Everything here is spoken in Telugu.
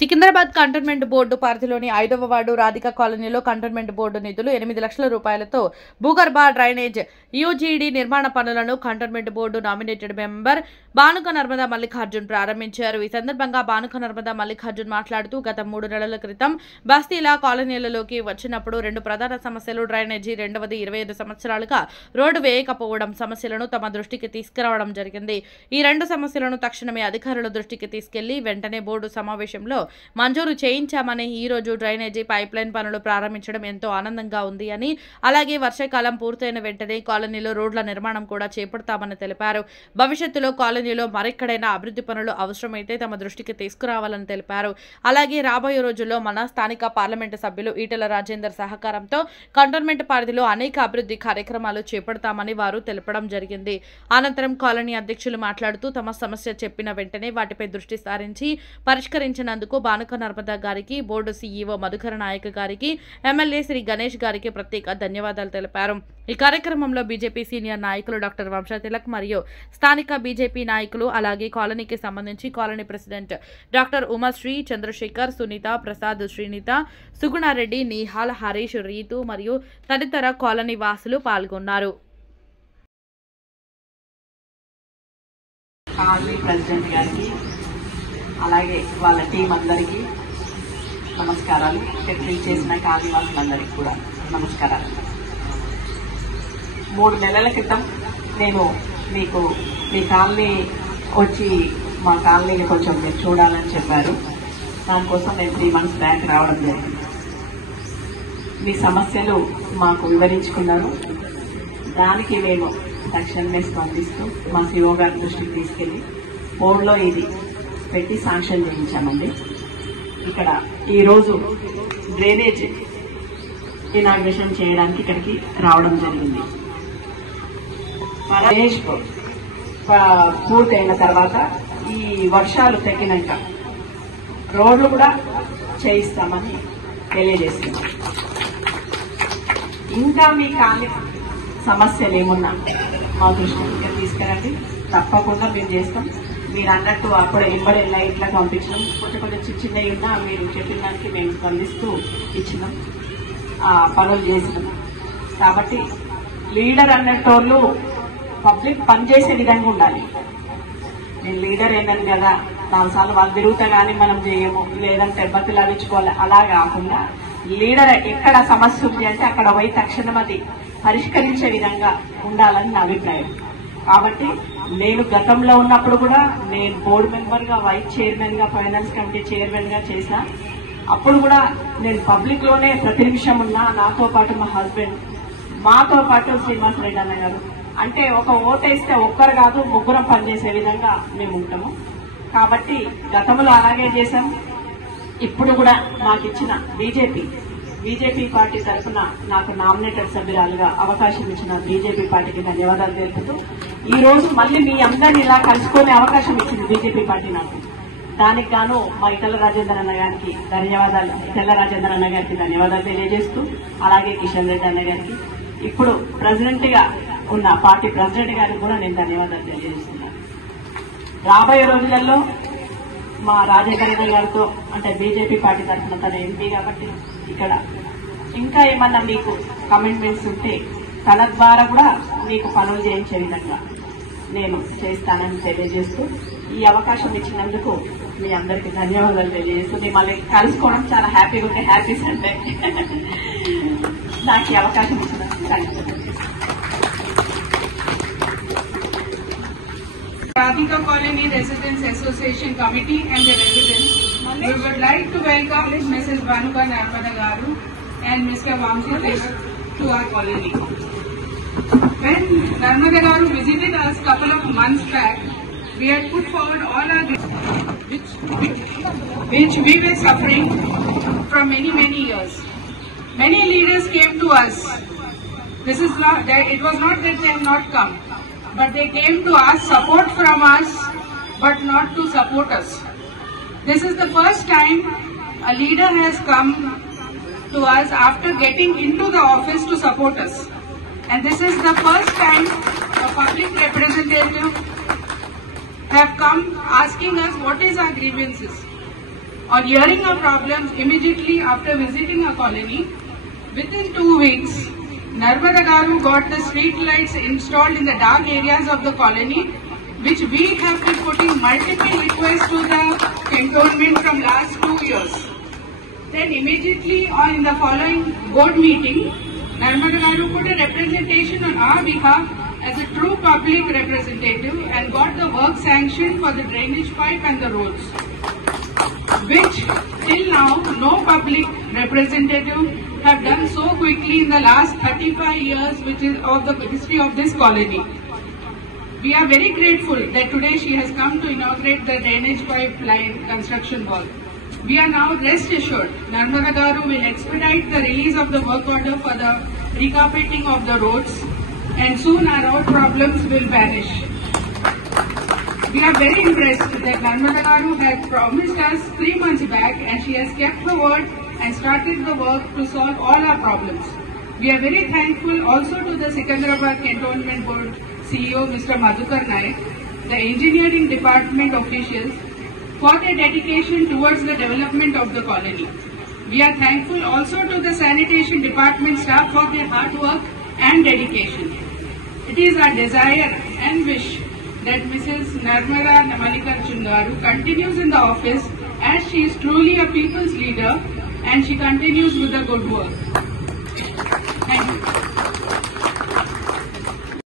సికింద్రాబాద్ కంటోన్మెంట్ బోర్డు పరిధిలోని 5వ వార్డు రాధికా కాలనీలో కంటోన్మెంట్ బోర్డు నిధులు 8 లక్షల రూపాయలతో భూగర్భ డ్రైనేజ్ యూజీడీ నిర్మాణ పనులను cantonment board nominated member Banuka Narmada Mallikarjun ప్రారంభించారు. ఈ సందర్భంగా బానుక నర్మదా మల్లికార్జున్ మాట్లాడుతూ గత 3 నెలల క్రితం బస్తీల కాలనీలలోకి వచ్చినప్పుడు 2 ప్రధాన సమస్యలు డ్రైనేజీ, రెండవది 25 సంవత్సరాలుగా రోడ్డు వేయకపోవడం సమస్యలను తమ దృష్టికి తీసుకురావడం జరిగింది. ఈ 2 సమస్యలను తక్షణమే అధికారుల దృష్టికి తీసుకెళ్లి వెంటనే బోర్డు సమావేశంలో మంజూరు చేయించామని, ఈ రోజు డ్రైనేజీ పైప్ లైన్ పనులు ప్రారంభించడం ఎంతో ఆనందంగా ఉంది అని, అలాగే వర్షాకాలం పూర్తయిన వెంటనే కాలనీలో రోడ్ల నిర్మాణం కూడా చేపడతామని తెలిపారు. భవిష్యత్తులో కాలనీలో మరెక్కడైనా అభివృద్ధి పనులు అవసరమైతే తమ దృష్టికి తీసుకురావాలని తెలిపారు. అలాగే రాబోయే రోజుల్లో మన స్థానిక పార్లమెంటు సభ్యులు ఈటెల రాజేందర్ సహకారంతో కంటోన్మెంట్ పరిధిలో అనేక అభివృద్ధి కార్యక్రమాలు చేపడతామని వారు తెలపడం జరిగింది. అనంతరం కాలనీ అధ్యక్షులు మాట్లాడుతూ తమ సమస్య చెప్పిన వెంటనే వాటిపై దృష్టి సారించి పరిష్కరించినందుకు బానుక నర్మదా గారికి, బోర్డు సీఈఓ మధుకర నాయక్ గారికి, ఎమ్మెల్యే శ్రీ గణేష్ గారికి ప్రత్యేక ధన్యవాదాలు తెలిపారు. ఈ కార్యక్రమంలో బీజేపీ సీనియర్ నాయకులు డాక్టర్ వంశతిలక్ మరియు స్థానిక బీజేపీ నాయకులు, అలాగే కాలనీకి సంబంధించి colony president doctor Umashri, Chandrashekar, Sunitha, Prasad, Srinitha, Suguna Reddy, Nihal, Harish, Ritu మరియు తదితర కాలనీ వాసులు పాల్గొన్నారు. అలాగే వాళ్ళ టీం అందరికీ నమస్కారాలు. ట్రీట్ చేసిన ఆదివాసులందరికీ కూడా నమస్కారాలు. 3 నెలల క్రితం నేను మీకు మీ కాలనీ వచ్చి మా కాలనీని కొంచెం మీరు చూడాలని చెప్పారు. దానికోసం నేను 3 మంత్స్ బ్యాక్ రావడం జరిగింది. మీ సమస్యలు మాకు వివరించుకున్నారు. దానికి మేము తక్షణమే స్పందిస్తూ మా సిఓ గారి దృష్టికి తీసుకెళ్లి బోర్డులో ఇది పెట్టి శాంక్షన్ చేయించామండి. ఇక్కడ ఈరోజు డ్రైనేజ్ ఇనాగ్రేషన్ చేయడానికి ఇక్కడికి రావడం జరిగింది. డ్రైనేజ్ పూర్తయిన తర్వాత ఈ వర్షాలు తగ్గినాక రోడ్లు కూడా చేయిస్తామని తెలియజేస్తున్నాం. ఇంకా మీ కాలనీ సమస్యలు ఏమున్నా మా దృష్టికి తీసుకురండి, తప్పకుండా మేము చేస్తాం. మీరు అన్నట్టు అప్పుడు ఎంబడే లైట్లా పంపించడం, కొంచెం చిన్నవి ఉన్నా మీరు చెప్పిన దానికి మేము స్పందిస్తూ ఇచ్చినాం, పనులు చేసినాం. కాబట్టి లీడర్ అన్నట్టు పబ్లిక్ పనిచేసే విధంగా ఉండాలి. నేను లీడర్ ఏమని కదా 4 సార్లు వాళ్ళు తిరుగుతా కానీ మనం చేయము, లేదంటే బతిలాడించుకోవాలి, అలా కాకుండా లీడర్ ఎక్కడ సమస్య ఉంది అంటే అక్కడ పోయి తక్షణం అది పరిష్కరించే విధంగా ఉండాలని నా అభిప్రాయం. కాబట్టి నేను గతంలో ఉన్నప్పుడు కూడా నేను బోర్డు మెంబర్ గా, వైస్ చైర్మన్ గా, ఫైనాన్స్ కమిటీ చైర్మన్ గా చేసిన అప్పుడు కూడా నేను పబ్లిక్ లోనే ప్రతి నిమిషం ఉన్నా. నాతో పాటు మా హస్బెండ్, మాతో పాటు శ్రీనివాస్ రెడ్డి అన్న గారు. అంటే ఒక ఓటేస్తే ఒక్కరు కాదు 3 పనిచేసే విధంగా మేము ఉంటాము. కాబట్టి గతంలో అలాగే చేశాం. ఇప్పుడు కూడా మాకు ఇచ్చిన బీజేపీ పార్టీ తరఫున నాకు నామినేటెడ్ సభ్యురాలుగా అవకాశం ఇచ్చిన బీజేపీ పార్టీకి ధన్యవాదాలు తెలుపుతూ, ఈ రోజు మళ్ళీ మీ అందరినీ ఇలా కలుసుకునే అవకాశం ఇచ్చింది బీజేపీ పార్టీ నాకు. దానికి గాను మా ఈటెల రాజేందర్ అన్న గారికి ధన్యవాదాలు తెలియజేస్తూ, అలాగే కిషన్ రెడ్డి అన్న గారికి, ఇప్పుడు ప్రెసిడెంట్ గా ఉన్న పార్టీ ప్రెసిడెంట్ గారికి కూడా నేను ధన్యవాదాలు తెలియజేస్తున్నాను. రాబోయే రోజులలో మా రాజేంద్ర గారితో, అంటే బీజేపీ పార్టీ తరఫున తన ఎంపీ కాబట్టి ఇక్కడ ఇంకా ఏమన్నా మీకు కమిట్మెంట్స్ ఉంటే తన ద్వారా కూడా మీకు పనులు చేయించే విధంగా నేను చేస్తానని తెలియజేస్తూ, ఈ అవకాశం ఇచ్చినందుకు మీ అందరికీ ధన్యవాదాలు తెలియజేస్తూ, మిమ్మల్ని కలుసుకోవడం చాలా హ్యాపీగా ఉంటే, హ్యాపీ సండే. నాకు ఈ అవకాశం ఇచ్చినందుకు Radhika Colony Residents Association Committee and the residents, we would like to welcome Mrs. Banuka Narmada Garu and Mr. Vamsi to our colony. When Narmada Garu visited us a couple of months back, we had put forward all our which we were suffering from many years. Many leaders came to us. This is not that it was not that they have not come, but they came to ask support from us, but not to support us. This is the first time a leader has come to us after getting into the office to support us. And this is the first time a public representative have come asking us what is our grievances. On hearing our problems immediately after visiting our colony, within 2 weeks, Narmada Garu got the street lights installed in the dark areas of the colony, which we have been putting multiple requests to the cantonment from last 2 years. Then immediately in the following board meeting, Narmada Garu put a representation on our behalf as a true public representative and got the work sanctioned for the drainage pipe and the roads, which till now no public representative have done so quickly in the last 35 years, which is of the history of this colony. We are very grateful that today she has come to inaugurate the drainage pipeline construction work. We are now rest assured Narmada Garu will expedite the release of the work order for the recarpeting of the roads, and soon our road problems will vanish. We are very impressed that Narmada Garu had promised us 3 months back, and she has kept her word and started the work to solve all our problems. We are very thankful also to the Secunderabad Cantonment Board CEO Mr. Madhukar Naik, the engineering department officials for their dedication towards the development of the colony. We are thankful also to the sanitation department staff for their hard work and dedication. It is our desire and wish that Mrs. Narmada Mallikarjun Garu continues in the office, as she is truly a people's leader and she continues with the good work.